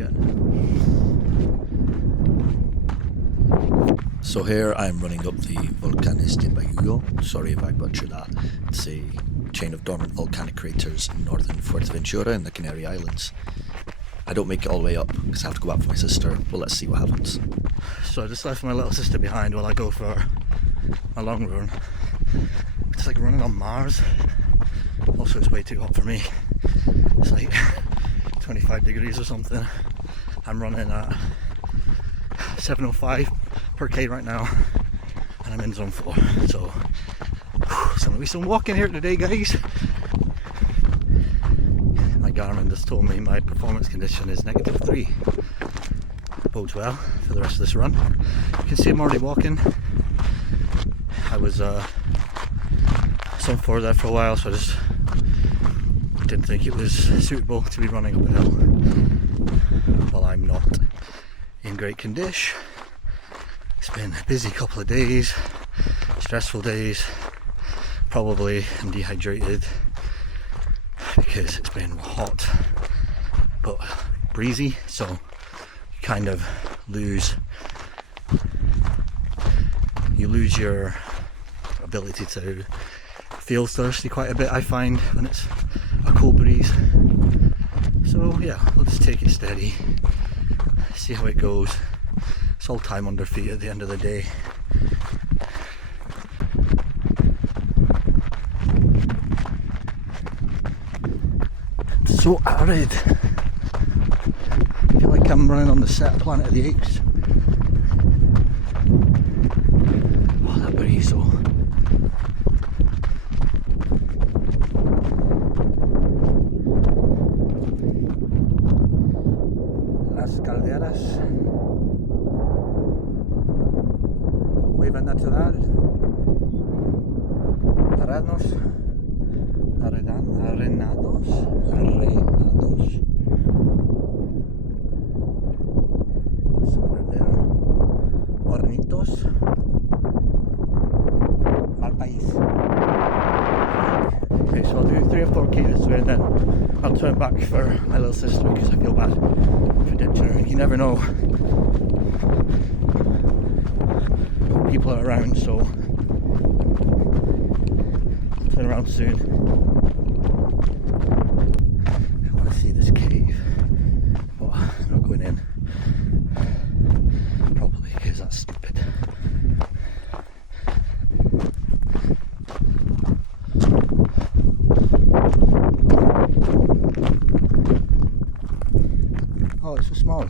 yet. So here I'm running up the Volcanes de Bayullo. Sorry if I butcher that. It's a chain of dormant volcanic craters in northern Fuerteventura in the Canary Islands. I don't make it all the way up because I have to go back for my sister, but let's see what happens. So I just left my little sister behind while I go for a long run. It's like running on Mars. Also, it's way too hot for me. It's like 25 degrees or something. I'm running at 7:05 per K right now, and I'm in zone 4. So it's gonna be some walking here today, guys. My Garmin just told me my performance condition is -3. Bodes well for the rest of this run. You can see I'm already walking. I was zone 4 there for a while, so I just didn't think it was suitable to be running up a hill while I'm not in great condition. It's been a busy couple of days, stressful days. Probably I'm dehydrated because it's been hot but breezy, so you kind of lose your ability to feel thirsty quite a bit, I find, when it's a cool breeze. So yeah, we'll just take it steady, see how it goes. It's all time under feet at the end of the day. It's so arid. I feel like I'm running on the set of Planet of the Apes. Oh, that breeze though. Las calderas. Cueva natural. Arenados. Somewhere there. Hornitos. Malpais. Okay, so I'll do 3 or 4 K this way and then I'll turn back for my little sister because I feel bad for ditching her. You never know. People are around, so I'll turn around soon. I want to see this cave, but I'm not going in. Probably because that's stupid. Oh, it's so small.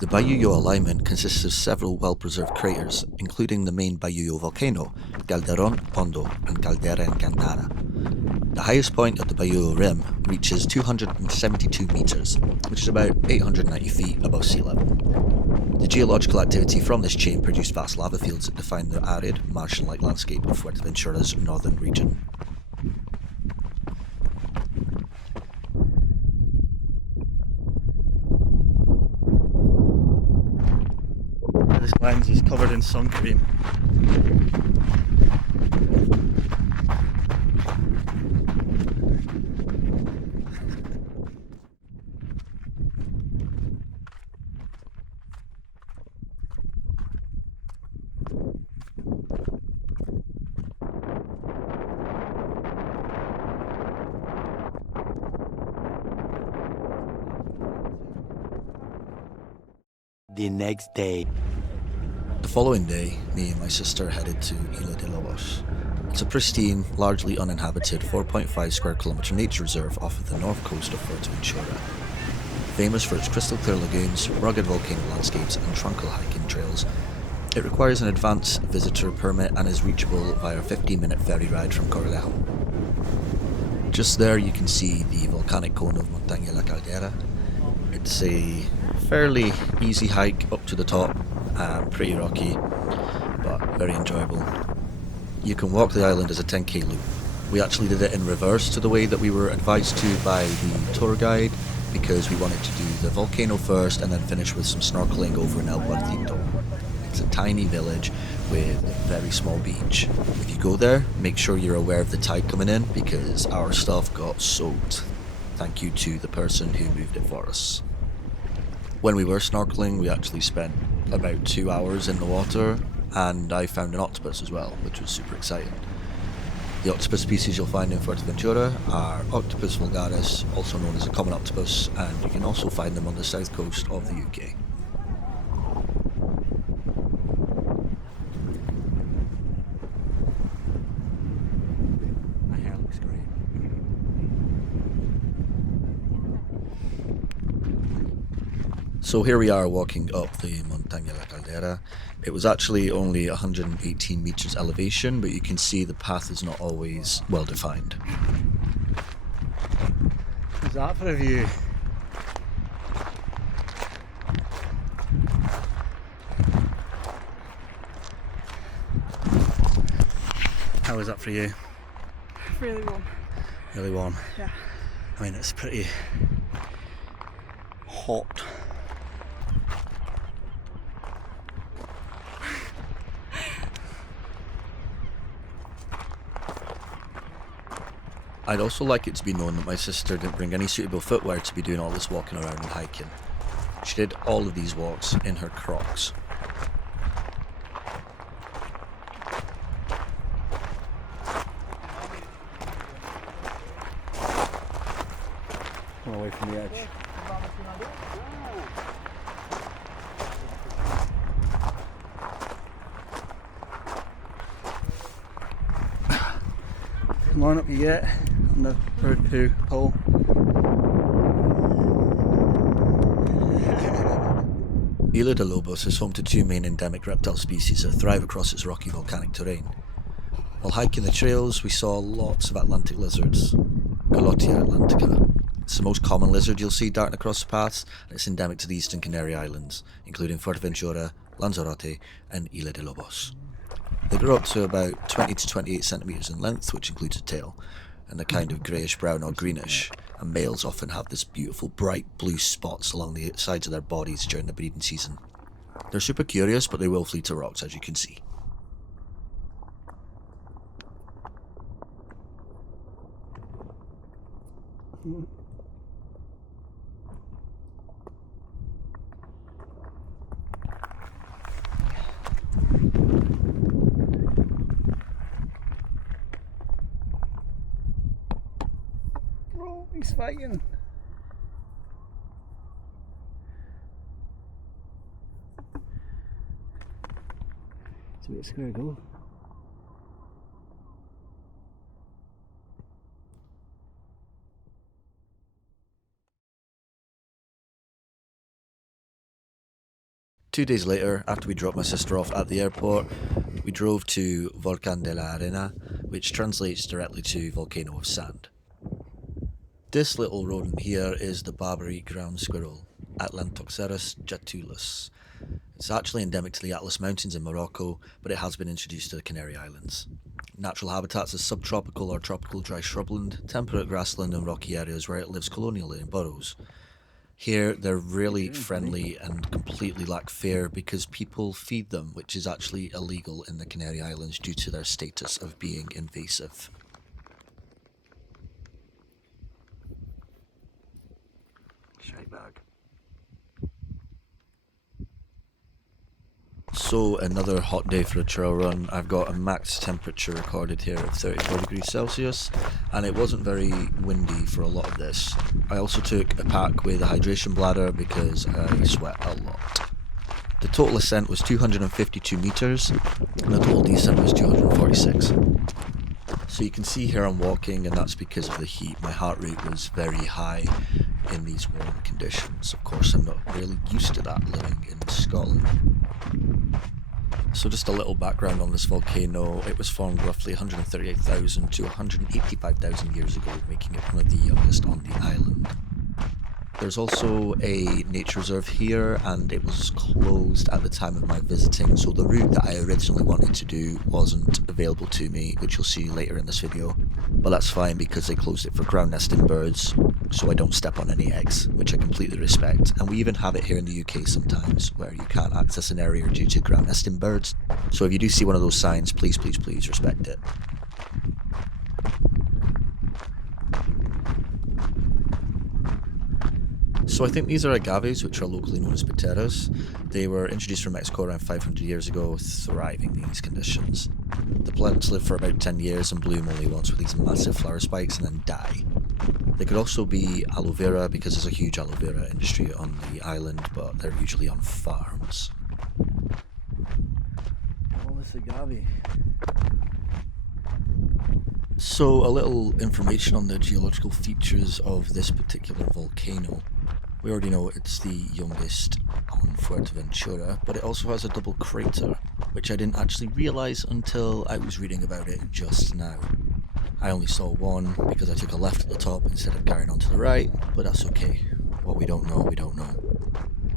The Bayullo alignment consists of several well-preserved craters, including the main Bayullo volcano, Calderón Hondo and Caldera Encantada. The highest point of the Bayullo rim reaches 272 metres, which is about 890 feet above sea level. The geological activity from this chain produced vast lava fields that define the arid, marsh-like landscape of Fuerteventura's northern region. This lens is covered in sun cream. The next day. The following day, me and my sister headed to Isla de Lobos. It's a pristine, largely uninhabited 4.5 square kilometre nature reserve off of the north coast of Fuerteventura. Famous for its crystal clear lagoons, rugged volcano landscapes and truncal hiking trails, it requires an advance visitor permit and is reachable via a 15-minute ferry ride from Corlejo. Just there you can see the volcanic cone of Montaña la Caldera. It's a fairly easy hike up to the top, pretty rocky, but very enjoyable. You can walk the island as a 10k loop. We actually did it in reverse to the way that we were advised to by the tour guide, because we wanted to do the volcano first and then finish with some snorkeling over in El Puertito. It's a tiny village with a very small beach. If you go there, make sure you're aware of the tide coming in because our stuff got soaked. Thank you to the person who moved it for us. When we were snorkeling, we actually spent about 2 hours in the water, and I found an octopus as well, which was super exciting. The octopus species you'll find in Fuerteventura are Octopus vulgaris, also known as a common octopus, and you can also find them on the south coast of the UK. My hair looks great. So here we are walking up the Montaña La Caldera. It was actually only 118 meters elevation, but you can see the path is not always well defined. What's that for a view? How was that for you? Really warm. Really warm? Yeah. I mean, it's pretty hot. I'd also like it to be known that my sister didn't bring any suitable footwear to be doing all this walking around and hiking. She did all of these walks in her Crocs. Come away from the edge. Come on up you get on the bird poo pole. Isla de Lobos is home to two main endemic reptile species that thrive across its rocky volcanic terrain. While hiking the trails, we saw lots of Atlantic lizards, Calotia atlantica. It's the most common lizard you'll see darting across the paths, and it's endemic to the eastern Canary Islands, including Fuerteventura, Lanzarote, and Isla de Lobos. They grow up to about 20 to 28 centimeters in length, which includes a tail, and they're kind of greyish brown or greenish, and males often have this beautiful bright blue spots along the sides of their bodies during the breeding season. They're super curious, but they will flee to rocks, as you can see. Oh, he's fighting. It's a bit scary though. Two days later, after we dropped my sister off at the airport, we drove to Volcán de la Arena, which translates directly to volcano of sand. This little rodent here is the Barbary ground squirrel, Atlantoxerus jatulus. It's actually endemic to the Atlas Mountains in Morocco, but it has been introduced to the Canary Islands. Natural habitats are subtropical or tropical dry shrubland, temperate grassland and rocky areas where it lives colonially in burrows. Here, they're really friendly and completely lack fear because people feed them, which is actually illegal in the Canary Islands due to their status of being invasive. Shite bag. So another hot day for a trail run. I've got a max temperature recorded here of 34 degrees Celsius, and it wasn't very windy for a lot of this. I also took a pack with a hydration bladder because I sweat a lot. The total ascent was 252 meters, and the total descent was 246. So you can see here I'm walking, and that's because of the heat. My heart rate was very high in these warm conditions. Of course, I'm not really used to that living in Scotland. So just a little background on this volcano. It was formed roughly 138,000 to 185,000 years ago, making it one of the youngest on the island. There's also a nature reserve here, and it was closed at the time of my visiting, so the route that I originally wanted to do wasn't available to me, which you'll see later in this video. But that's fine because they closed it for ground nesting birds, so I don't step on any eggs, which I completely respect. And we even have it here in the UK sometimes, where you can't access an area due to ground nesting birds. So if you do see one of those signs, please, please, please respect it. So I think these are agaves, which are locally known as pateras. They were introduced from Mexico around 500 years ago, thriving in these conditions. The plants live for about 10 years and bloom only once with these massive flower spikes and then die. They could also be aloe vera because there's a huge aloe vera industry on the island, but they're usually on farms. All this agave. So a little information on the geological features of this particular volcano. We already know it's the youngest on Fuerteventura, but it also has a double crater, which I didn't actually realise until I was reading about it just now. I only saw one because I took a left at the top instead of carrying on to the right, but that's okay. What we don't know, we don't know.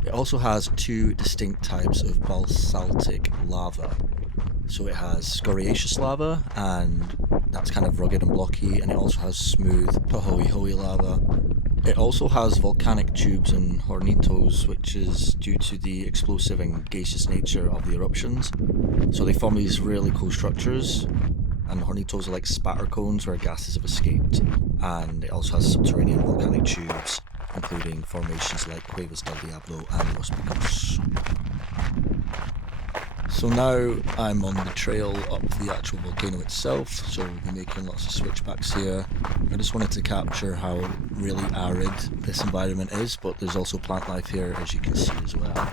It also has two distinct types of basaltic lava. So it has scoriaceous lava, and that's kind of rugged and blocky, and it also has smooth pahoehoe lava. It also has volcanic tubes and hornitos, which is due to the explosive and gaseous nature of the eruptions. So they form these really cool structures, and hornitos are like spatter cones where gases have escaped. And it also has subterranean volcanic tubes, including formations like Cuevas del Diablo and Los Picos. So now I'm on the trail up the actual volcano itself, so we'll be making lots of switchbacks here. I just wanted to capture how really arid this environment is, but there's also plant life here, as you can see as well.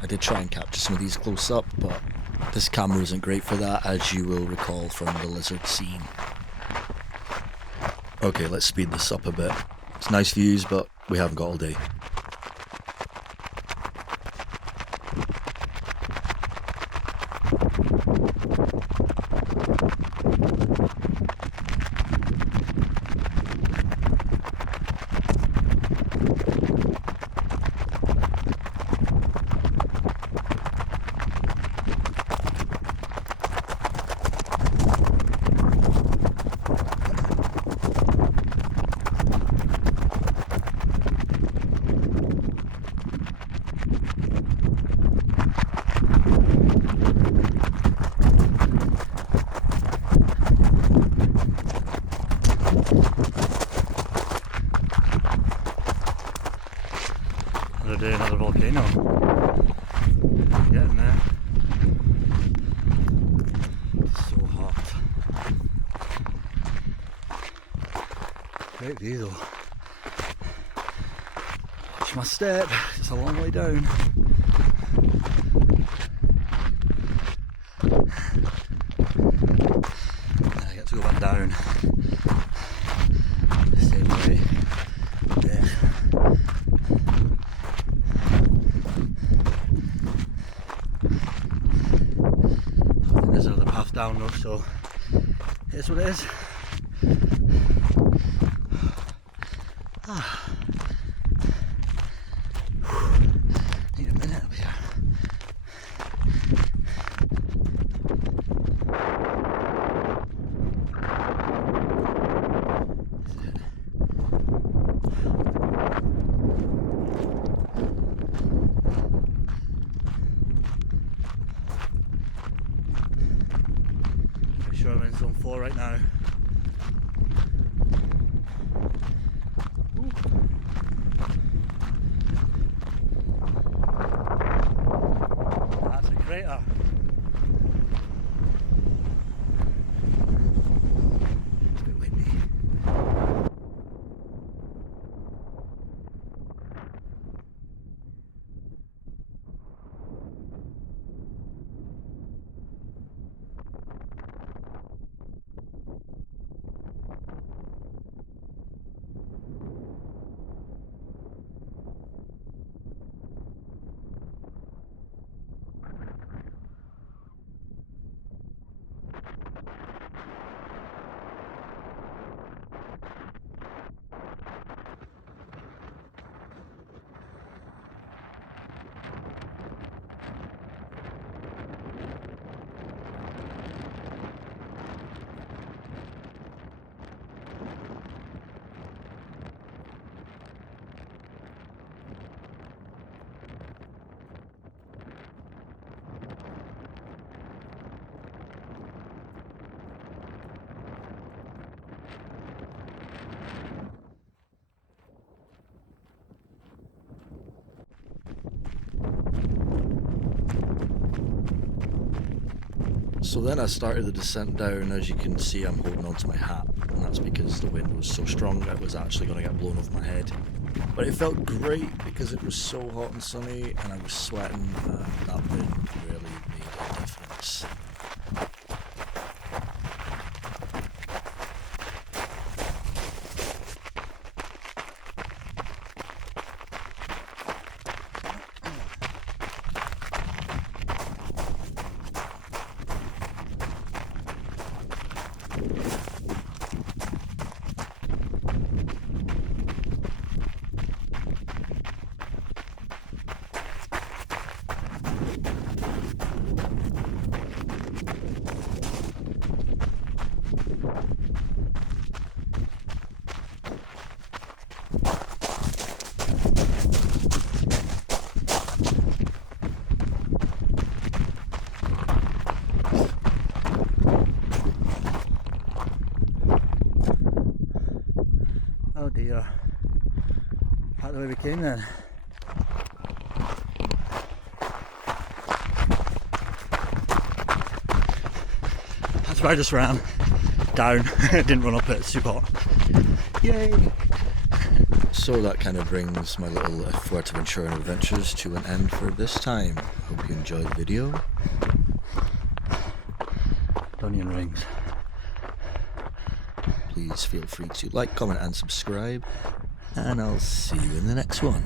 I did try and capture some of these close up, but this camera isn't great for that, as you will recall from the lizard scene. Okay, let's speed this up a bit. It's nice views, but we haven't got all day. Another day, another volcano. Getting there. It's so hot. Great view though. Watch my step, it's a long way down. And I get to go back down the same way. There. I think there's another path down though, so here's what it is. Need a minute up here. Pretty sure I'm in zone 4 right now. That's a crater. It's a bit windy. So then I started the descent down. As you can see, I'm holding onto my hat, and that's because the wind was so strong it was actually going to get blown over my head. But it felt great because it was so hot and sunny, and I was sweating, and that wind really made a difference. Oh dear. Back the way we came then. That's where I just ran down. Didn't run up it, it's too hot. Yay! So that kind of brings my little Fuerteventura adventures to an end for this time. Hope you enjoyed the video. Onion rings. Please feel free to like, comment and subscribe, and I'll see you in the next one.